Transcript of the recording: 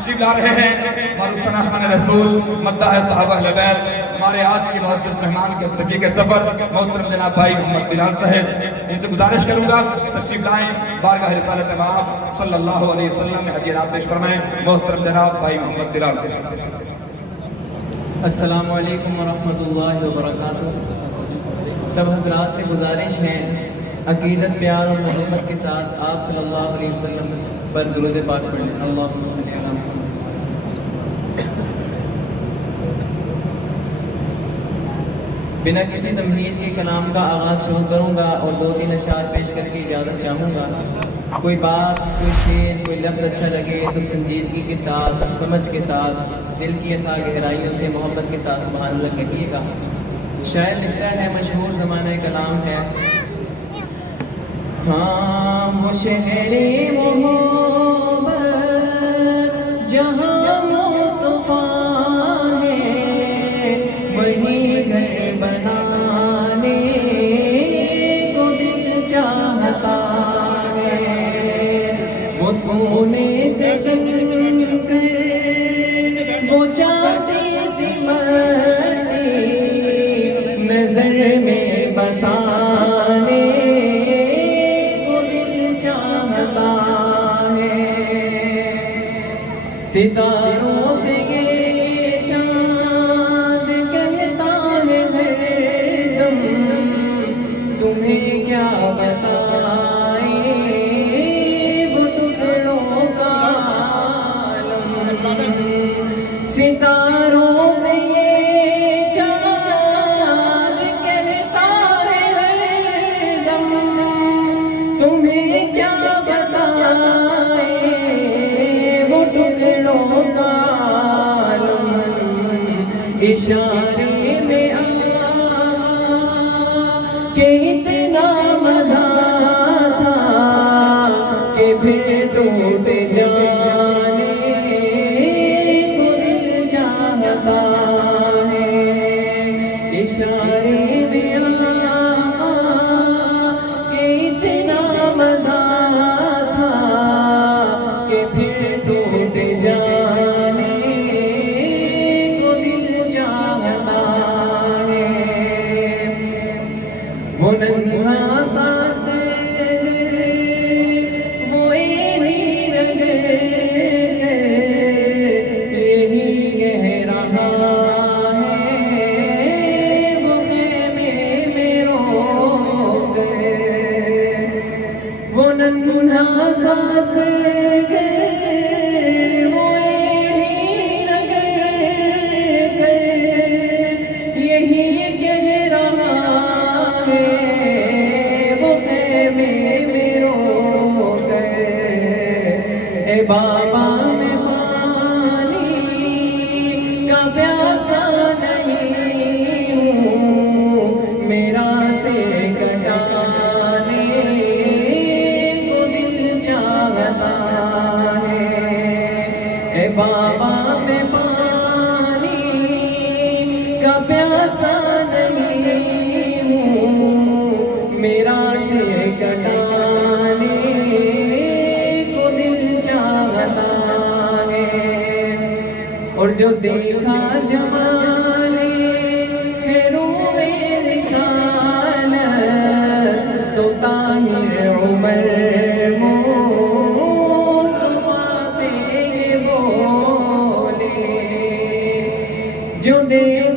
تشریف لا رہے ہیں معروف خان رسول مداح صحابہ اہل بیت ہمارے آج کے معزز مہمان کے رفیق سفر محترم جناب بھائی محمد بلال صاحب، ان سے گزارش کروں گا تشریف لائیں بارگاہ رسالت مآب صلی اللہ علیہ وسلم میں ہدیہ پیش فرمائیں محترم جناب بھائی محمد بلال صاحب۔ السلام علیکم ورحمۃ اللہ وبرکاتہ۔ سب حضرات سے گزارش ہے عقیدت پیار اور محبت کے ساتھ آپ صلی اللہ علیہ وسلم پر درود پاک پڑھیں۔ اللہم صلی علی محمد۔ بنا کسی تمہید کے کلام کا آغاز شروع کروں گا اور 2-3 اشعار پیش کر کے اجازت چاہوں گا۔ کوئی بات، کوئی شعر، کوئی لفظ اچھا لگے تو سنجیدگی کے ساتھ، سمجھ کے ساتھ، دل کی اتھاہ گہرائیوں سے محبت کے ساتھ سبحان اللہ کہیے گا۔ شاعر لکھتا ہے، مشہور زمانہ کلام ہے، ہاں وہ شہر محبت جہاں مصطفیٰ ہے، وہی گھر بنانے کو دل چاہتا ہے، وہ سونے سے ڈر کر وہ چاچی سی مرتی نظر میں بسانے کو دل چاہتا ہے، ستاروں سے یہ چاند کہتا ہے ہر دم، تمہیں کیا بتائیں وہ ٹکڑوں کا عالم، ستاروں سے یہ چاند کہتا ہے ہر دم، تمہیں کیا بتائیں وہ ٹکڑوں کا عالم، اشارے میں کہ اتنا مزہ تھا کہ پھر ٹوٹ جانے کو دل چاہتا ہے، اشارے میں کہ اتنا مزہ تھا کہ پھر ٹوٹ جانے کو دل چاہتا ہے، وہ ننھا سا سر وہ ایڑی رگڑ کر یہی کہہ رہا ہے، وہ خیمے میں رو کر، وہ ننھا سا سر وہ ایڑی رگڑ کر یہی کہہ رہا ہے، وہ خیمے میں رو کر، اے بابا میں پانی کا پیاسا نہیں ہوں، میرا سر کٹانے کو دل چاہتا ہے، اے بابا میں پانی کا پیاسا نہیں ہوں، میرا سر کٹانے کو دل چاہتا ہے، اور جو دیکھا جمال ہے روئے رسالت تو طاہر عمر مصطفیٰ سے یہ بولے، جو دیکھا